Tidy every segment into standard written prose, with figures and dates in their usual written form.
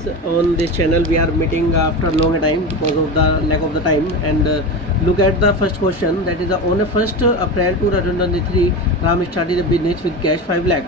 guys, on this channel we are meeting after a long time because of the lack of the time. And look at the first question, that is on 1st April 2023 Ram started a business with cash 5 lakh.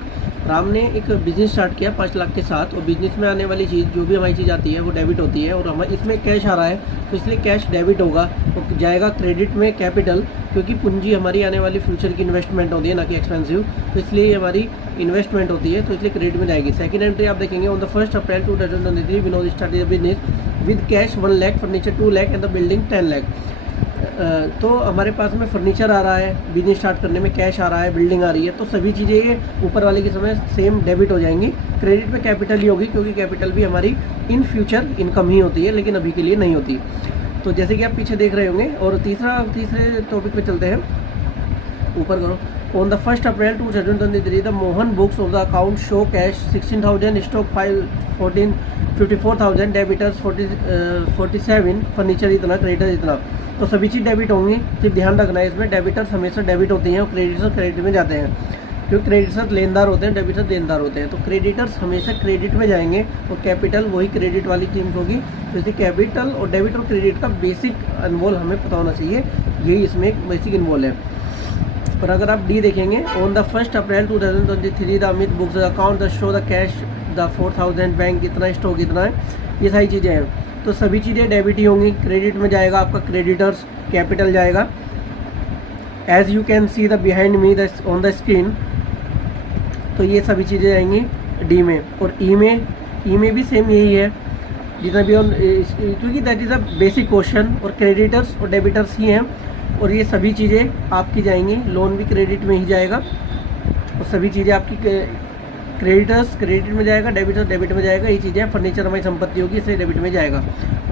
Ram ने एक business start किया 5 लाख के साथ, और business में आने वाली चीज़ जो भी हमारी चीज़ आती है वो डेबिट होती है, और हमारे इसमें कैश आ रहा है तो इसलिए कैश डेबिट होगा, तो जाएगा क्रेडिट में कैपिटल, क्योंकि पूंजी हमारी आने वाली फ्यूचर की इन्वेस्टमेंट होती है ना कि एक्सपेंसिव, तो इसलिए हमारी इन्वेस्टमेंट होती है, तो इसलिए क्रेडिट में जाएगी। सेकंड एंट्री आप देखेंगे on the 1st April 2023 Vinod started business with cash 1 lakh, furniture 2 lakh and the building 10 lakh. तो हमारे पास में फर्नीचर आ रहा है, बिजनेस स्टार्ट करने में कैश आ रहा है, बिल्डिंग आ रही है, तो सभी चीज़ें ये ऊपर वाले के समय सेम डेबिट हो जाएंगी। क्रेडिट में कैपिटल ही होगी, क्योंकि कैपिटल भी हमारी इन फ्यूचर इनकम ही होती है, लेकिन अभी के लिए नहीं होती। तो जैसे कि आप पीछे देख रहे होंगे, और तीसरे टॉपिक पे चलते हैं, ऊपर करो। On the 1st April 2023 the Mohan books of the account show cash 16,000, stock 54,000, debtors 47, furniture इतना, क्रेडिटर इतना, तो सभी चीज़ डेबिट होंगी। सिर्फ ध्यान रखना है इसमें, डेबिटर्स हमेशा डेबिट होती हैं और क्रेडिटर्स क्रेडिट में जाते हैं, क्योंकि क्रेडिटर्स लेनदार होते हैं, डेबिटर्स देनदार होते हैं, तो क्रेडिटर्स हमेशा क्रेडिट में जाएंगे और कैपिटल वही क्रेडिट वाली कीमत होगी। तो इसलिए कैपिटल और डेबिट और क्रेडिट का बेसिक इन्वॉल्व हमें पता होना चाहिए, यही इसमें एक बेसिक इन्वॉल्व है। और अगर आप डी देखेंगे, on the 1st April 2023 the Amit books the account the show the cash the 4,000, bank इतना, स्टॉक इतना है, ये सारी चीज़ें हैं, तो सभी चीज़ें डेबिट ही होंगी। क्रेडिट में जाएगा आपका क्रेडिटर्स, कैपिटल जाएगा। As you can see the behind me the on the screen, तो ये सभी चीज़ें जाएंगी डी में। और ई में भी सेम यही है, जितना भी क्योंकि that is a basic question, और क्रेडिटर्स और डेबिटर्स ही हैं, और ये सभी चीज़ें आपकी जाएंगी। लोन भी क्रेडिट में ही जाएगा, और सभी चीज़ें आपकी क्रेडिटर्स क्रेडिट में जाएगा, डेबिटर्स डेबिट में जाएगा, ये चीज़ें। फर्नीचर हमारी संपत्ति होगी, इससे डेबिट में जाएगा।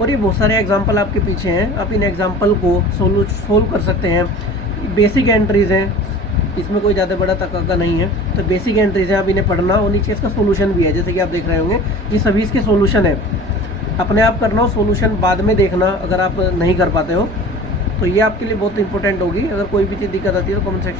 और ये बहुत सारे एग्जांपल आपके पीछे हैं, आप इन एग्जांपल को सोल्व कर सकते हैं। बेसिक एंट्रीज़ हैं, इसमें कोई ज़्यादा बड़ा तकाका नहीं है, तो बेसिक एंट्रीज़ हैं, आप इन्हें पढ़ना, और नीचे इसका सोल्यूशन भी है, जैसे कि आप देख रहे होंगे, ये सभी इसके सोल्यूशन है। अपने आप करना हो, सोल्यूशन बाद में देखना अगर आप नहीं कर पाते हो, तो ये आपके लिए बहुत इंपॉर्टेंट होगी। अगर कोई भी चीज़ दिक्कत आती है तो कमेंट सेक्शन